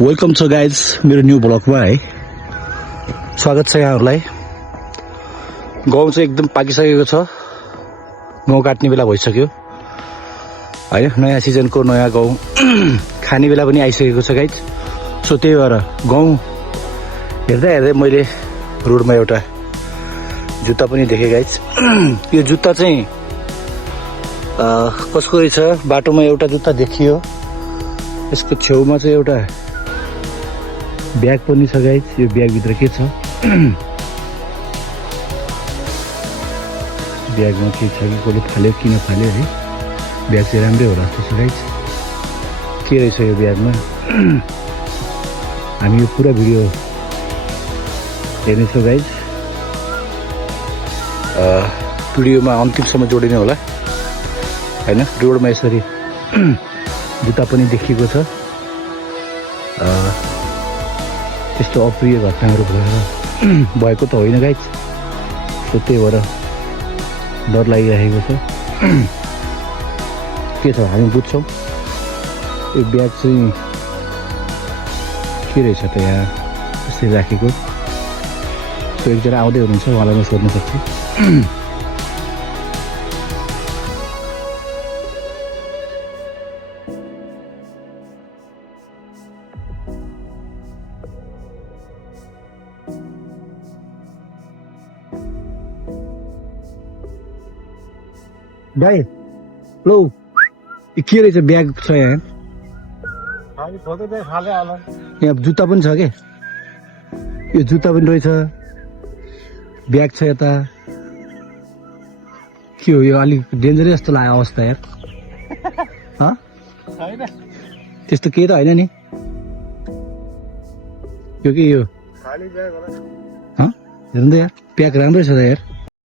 Welcome छ guys मेरो new ब्लगमा है स्वागत छ यहाँहरूलाई। गहुँ चाहिँ एकदम पाकिसकेको छ, गहुँ काट्ने बेला भइसक्यो होइन। नयाँ सिजनको नयाँ गहुँ खाने बेला पनि आइसकेको छ गाइज। सो त्यही भएर गहुँ हेर्दा हेर्दै मैले रोडमा एउटा जुत्ता पनि देखेँ गाइज। यो जुत्ता चाहिँ कसको रहेछ, बाटोमा एउटा जुत्ता देखियो, यसको छेउमा चाहिँ एउटा ब्याग पनि छ गाइज। यो ब्यागभित्र के छ, ब्यागमा के छ कि कसले फाल्यो किन फाल्यो है। ब्याग चाहिँ राम्रै होला जस्तो छ गाइज। के रहेछ यो ब्यागमा हामी यो पुरा भिडियो हेर्नेछौँ गाइज। भिडियोमा अन्तिमसम्म जोडिने होला होइन। रोडमा यसरी जुत्ता पनि देखिएको छ। त्यस्तो अप्रिय घटनाहरू भएको त होइन गाइज। सो त्यही भएर डर लागिरहेको छ। के छ हामी बुझ्छौँ। यो ब्याग चाहिँ के रहेछ त यहाँ यसरी राखेको। सो एकजना आउँदै हुनुहुन्छ, उहाँलाई म सोध्न सक्छु। भाइ लो, यो के रहेछ ब्याग छ यहाँ? यहाँ जुत्ता पनि छ के, यो जुत्ता पनि रहेछ, ब्याग छ यता। के हो यो, अलिक डेन्जरै जस्तो लाग्यो अवस्था यार। त्यस्तो केही त होइन नि यो कि यो हेर्नु त यार, ब्याग राम्रै छ त यार।